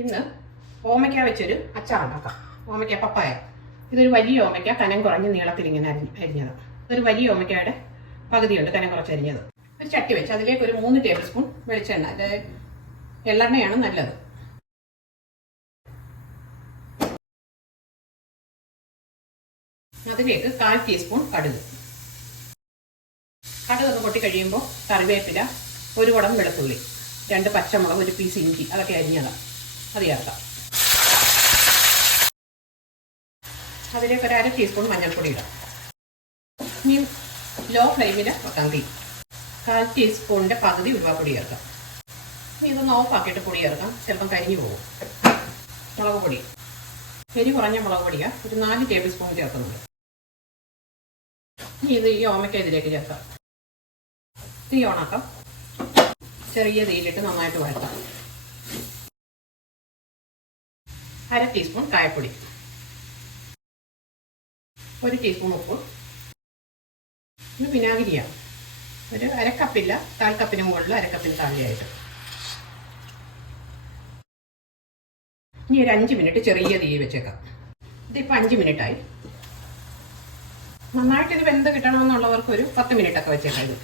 ഇന്ന് ഓമയ്ക്ക വെച്ചൊരു അച്ചാർ ഉണ്ടാക്കാം ഓമയ്ക്ക പപ്പായ. ഇതൊരു വലിയ ഓമയ്ക്ക കനം കുറഞ്ഞ് നീളത്തിൽ ഇങ്ങനെ അരി അരിഞ്ഞത്. ഇതൊരു വലിയ ഓമയ്ക്കയുടെ പകുതിയുണ്ട് കനം കുറച്ച് അരിഞ്ഞത്. ഒരു ചട്ടി വെച്ച് അതിലേക്ക് ഒരു മൂന്ന് ടേബിൾ സ്പൂൺ വെളിച്ചെണ്ണ അത് എള്ളെണ്ണയാണ് നല്ലത്. അതിലേക്ക് കാൽ ടീസ്പൂൺ കടുക്. കടുക് ഒന്ന് പൊട്ടി കഴിയുമ്പോൾ കറിവേപ്പില ഒരു കുടം വെളുത്തുള്ളി രണ്ട് പച്ചമുളക് ഒരു പീസ് ഇഞ്ചി അതൊക്കെ അരിഞ്ഞതാണ്. അത് ചേർക്കാം അതിലേക്ക് ഒരു അര ടീസ്പൂൺ മഞ്ഞൾപ്പൊടി ഇടാം. ഇനി ലോ ഫ്ലെയിമിൽ വെക്കാം തീ കാൽ ടീസ്പൂണിന്റെ പകുതി ഉരുവാപ്പൊടി ചേർക്കാം. ഇനി ഇതൊന്ന് ഓഫാക്കിയിട്ട് പൊടി ചേർക്കാം. ചിലപ്പം കരിഞ്ഞു പോകും. മുളക് പൊടി. എരി കുറഞ്ഞ മുളക് പൊടിയാണ് ഒരു നാല് ടേബിൾ സ്പൂൺ ചേർക്കുന്നുണ്ട്. ഇനി ഇത് ഈ ഓമയ്ക്ക ഇതിലേക്ക് ചേർക്കാം. തീ ഓണാക്കാം ചെറിയ തീയിലിട്ട് നന്നായിട്ട് വഴറ്റാം. അര ടീസ്പൂൺ കായപ്പൊടി. ഒരു ടീസ്പൂൺ ഉപ്പ്. ഇത് വിനാഗിരിയാണ് ഒരു അരക്കപ്പില്ല കാൽ കപ്പിന് മുകളിൽ അരക്കപ്പിന് താഴെയായിട്ട്. ഇനി ഒരു അഞ്ച് മിനിറ്റ് ചെറിയ തീ വെച്ചേക്കാം. ഇതിപ്പോൾ അഞ്ച് മിനിറ്റായി. നന്നായിട്ട് ഇത് വെന്ത് കിട്ടണമെന്നുള്ളവർക്ക് ഒരു പത്ത് മിനിറ്റ് ഒക്കെ വെച്ചേക്കാം ഇത്.